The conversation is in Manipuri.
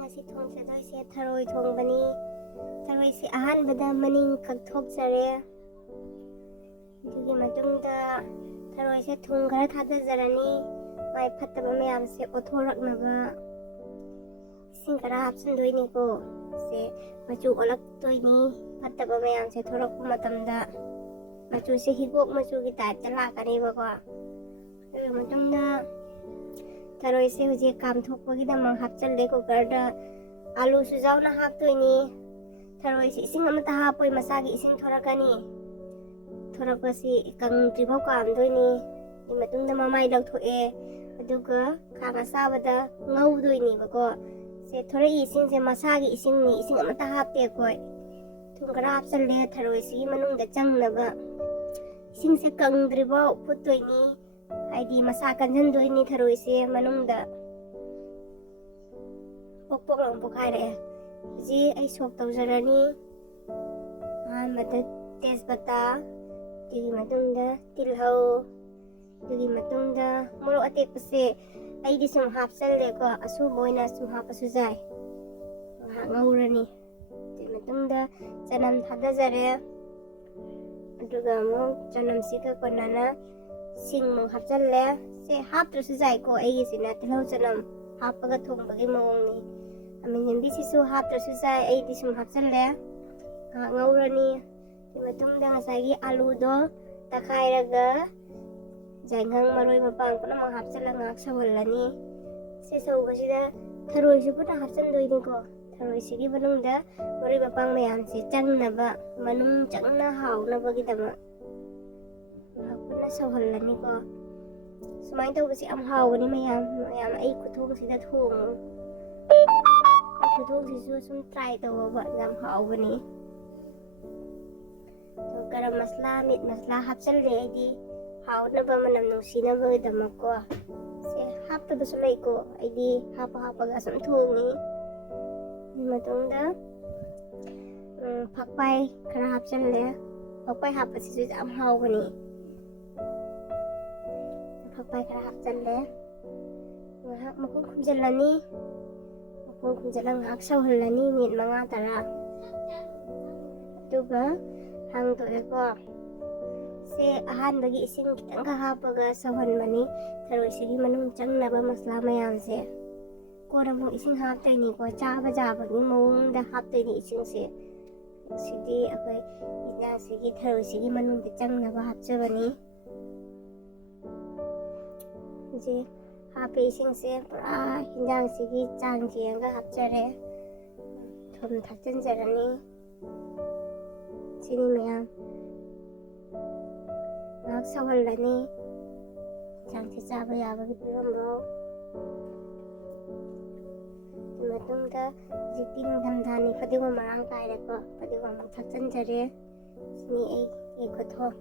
ngasi thongsadoi se throi thongbani throi se ahanbada maning kakthokjare dugi matungda throi se thong khara thadajarani mai phattaba mayam se othoraknaba ising khara hapsandoini ko se machu olaktoini phattaba mayam se thorakpa matamda machu se higok machu gi type ta lakani ba ko dugi matungda throi se hoje kam thokpagi damang hapchalle cooker da alu su jauna haptoini throi se ising amata hapoi masagi ising thorakani thorakpasi kangtribau kamdoini ni matungda mamai lauthoe aduga khanga sabada ngaudoini bako se thora ising se masagi ising ni ising amata hapte koi thungkara hapchalle throi si manungda changnaba ising se kangdribau phuttoini haidi masa kanjandoini throi se manungda pokpok lang pokhaire ji ai sok tawjarani mata tezpata dugi matungda tilhau dugi matungda morok atekpase aidi sum hapchalle ko asu boina sum hapasu jai ngaurani dugi matungda chanam thadajare aduga mo chanam sika konana sing mo hapchalle se haptrasu jai ko aigi sina tilhau chanam hapaga thongbagi mawongni amin bisisu haptrasu jai aidi sum hapchalle ngaurani matungda ngasagi alu do takhairaga jangang maroi mapang puna mang hapchala ngak sawallani se sawbasida throi su puna hapchandoini ko throi sigi manungda maroi mapang mayam se changnaba manung changna haunaba gidama puna sawallani ko sumai tawbasi am hawani mayam ai khuthong sida thong khuthong sisu sum try tawba yam hawani garam masala meat masala hapchalle aidi haunaba manam nungsinaba damako se haptaba sulai ko aidi hapaga sam thongi matungda phakpai khara hapchalle phakpai hapasisu jam hawani phakpai khara hapchalle ngahak makung khumjalani makung khumjalang ngak sawhallani minute 5 tara duga hang to eko se ahanbagi ising kitang kahapaga sawhanmani throi sigi manung changnaba masala mayam se koramong ising haptoini ko chaba jabagi mawongda haptoini ising se sidi akoi ina sigi throi sigi manungda changnaba hapchabani je hape ising se pura hinjang sigi chang jengga hapchare thum thakchanjarani sini mayam ngak sawallani changse chaba yabagi pirambo matungda jiting dhamdhani padiwa marang kaireko padiwa mang thakchanjare sini ai khuthong